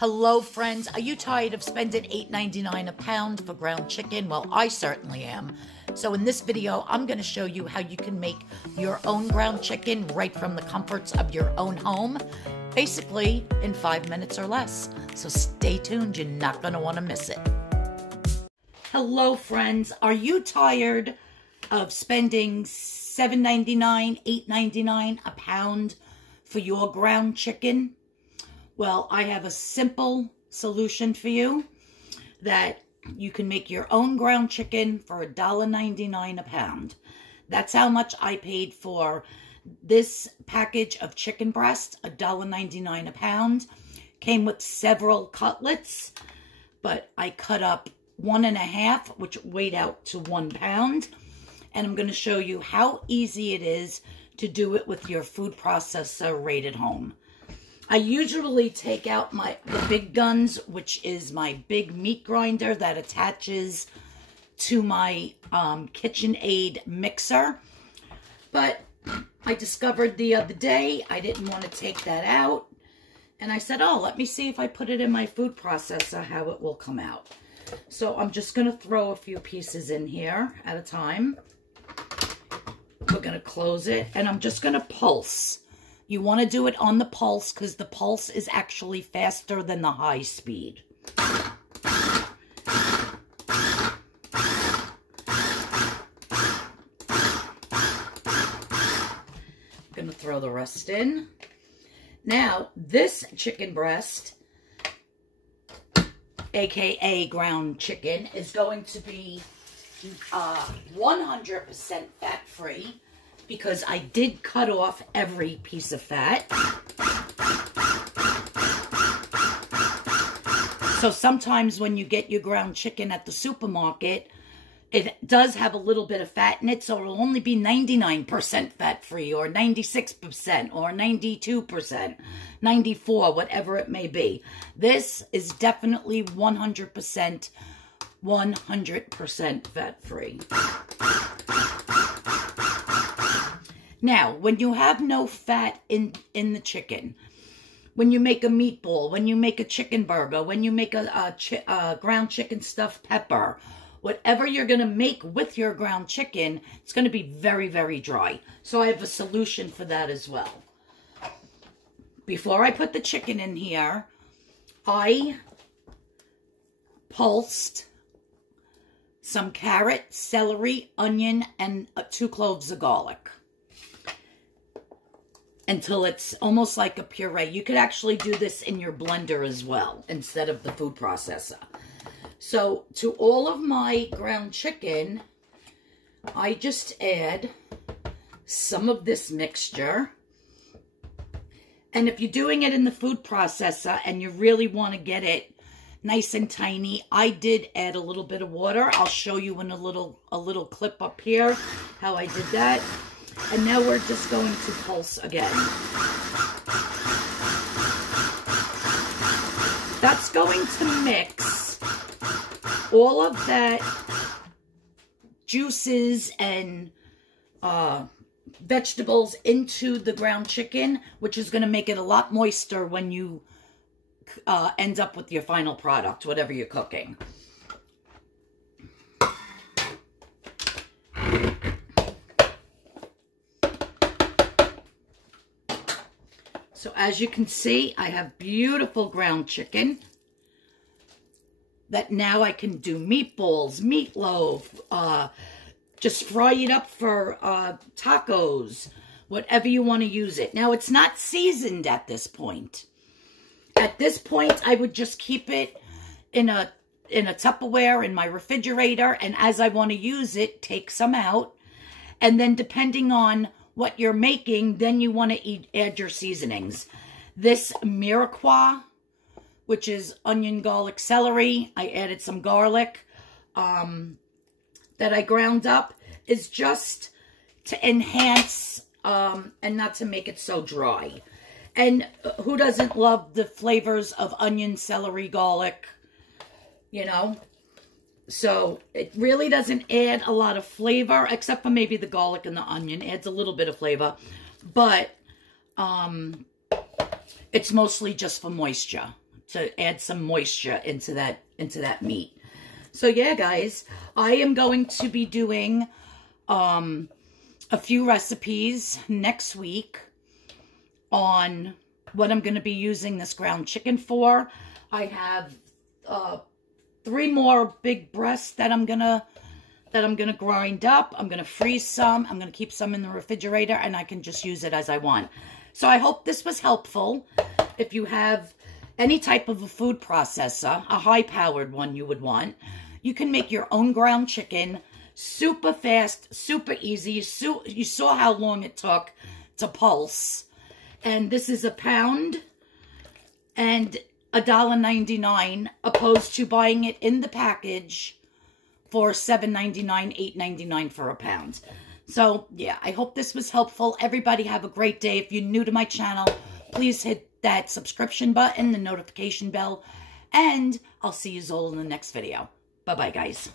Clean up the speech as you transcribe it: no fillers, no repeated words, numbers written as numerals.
Hello, friends. Are you tired of spending $8.99 a pound for ground chicken? Well, I certainly am. So in this video, I'm going to show you how you can make your own ground chicken right from the comforts of your own home, basically in 5 minutes or less. So stay tuned. You're not going to want to miss it. Hello, friends. Are you tired of spending $7.99, $8.99 a pound for your ground chicken? Well, I have a simple solution for you that you can make your own ground chicken for $1.99 a pound. That's how much I paid for this package of chicken breast, $1.99 a pound. Came with several cutlets, but I cut up 1.5, which weighed out to 1 pound. And I'm going to show you how easy it is to do it with your food processor right at home. I usually take out the big guns, which is my big meat grinder that attaches to my KitchenAid mixer. But I discovered the other day I didn't want to take that out. And I said, oh, let me see if I put it in my food processor, how it will come out. So I'm just going to throw a few pieces in here at a time. We're going to close it, and I'm just going to pulse. You want to do it on the pulse because the pulse is actually faster than the high speed. I'm going to throw the rest in. Now, this chicken breast, aka ground chicken, is going to be 100% fat-free, because I did cut off every piece of fat. So sometimes when you get your ground chicken at the supermarket, it does have a little bit of fat in it, so it'll only be 99% fat-free, or 96%, or 92%, 94%, whatever it may be. This is definitely 100% fat-free. Now, when you have no fat in the chicken, when you make a meatball, when you make a chicken burger, when you make a ground chicken stuffed pepper, whatever you're going to make with your ground chicken, it's going to be very, very dry. So I have a solution for that as well. Before I put the chicken in here, I pulsed some carrot, celery, onion, and 2 cloves of garlic until it's almost like a puree. You could actually do this in your blender as well instead of the food processor. So to all of my ground chicken, I just add some of this mixture. And if you're doing it in the food processor and you really want to get it nice and tiny, I did add a little bit of water. I'll show you in a little clip up here how I did that. And now we're just going to pulse again. That's going to mix all of that juices and vegetables into the ground chicken, which is going to make it a lot moister when you end up with your final product, whatever you're cooking. So as you can see, I have beautiful ground chicken that now I can do meatballs, meatloaf, just fry it up for tacos, whatever you want to use it. Now, it's not seasoned at this point. At this point, I would just keep it in a Tupperware in my refrigerator, and as I want to use it, take some out. And then depending on what you're making, then you want to add your seasonings. This Mirepoix, which is onion, garlic, celery, I added some garlic that I ground up, is just to enhance and not to make it so dry. And who doesn't love the flavors of onion, celery, garlic, you know? So it really doesn't add a lot of flavor, except for maybe the garlic and the onion. Adds a little bit of flavor. But it's mostly just for moisture. to add some moisture into that meat. So yeah, guys, I am going to be doing a few recipes next week on what I'm going to be using this ground chicken for. I have 3 more big breasts that I'm gonna grind up. I'm gonna freeze some. I'm gonna keep some in the refrigerator, and I can just use it as I want. So I hope this was helpful. If you have any type of a food processor, a high-powered one you would want, you can make your own ground chicken super fast, super easy. You saw how long it took to pulse. And this is £1 and $1.99, opposed to buying it in the package for $7.99, $8.99 for £1. So, yeah, I hope this was helpful. Everybody have a great day. If you're new to my channel, please hit that subscription button, the notification bell, and I'll see you all in the next video. Bye-bye, guys.